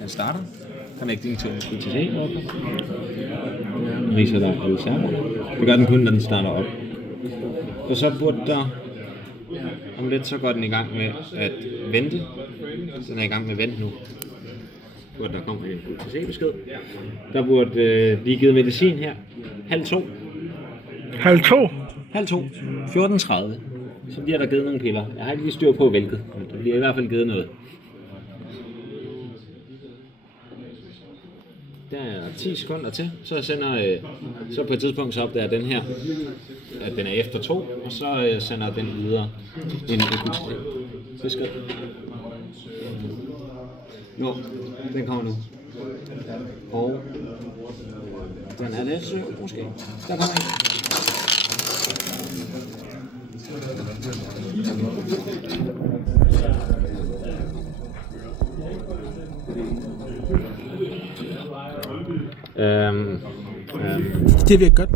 Den starter. Connecting to UTC. Riser der alle server. Det gør den kun, når den starter op. Og så burde der om lidt, så går den i gang med at vente. Den er i gang med at vente nu. Burde der kommer en UTC-besked. Der burde blive givet medicin her. 1:30. 1:30? 1:30. 14:30. Så bliver der givet nogle piller. Jeg har ikke lige styr på hvilket, men der bliver i hvert fald givet noget. Der er 10 sekunder til, så sender så på et tidspunkt så opdager den her, at den er efter 2, og så sender den videre en besked. Nå, den kommer nu. Og den er lidt søg, måske. Der kommer en. Det virker godt.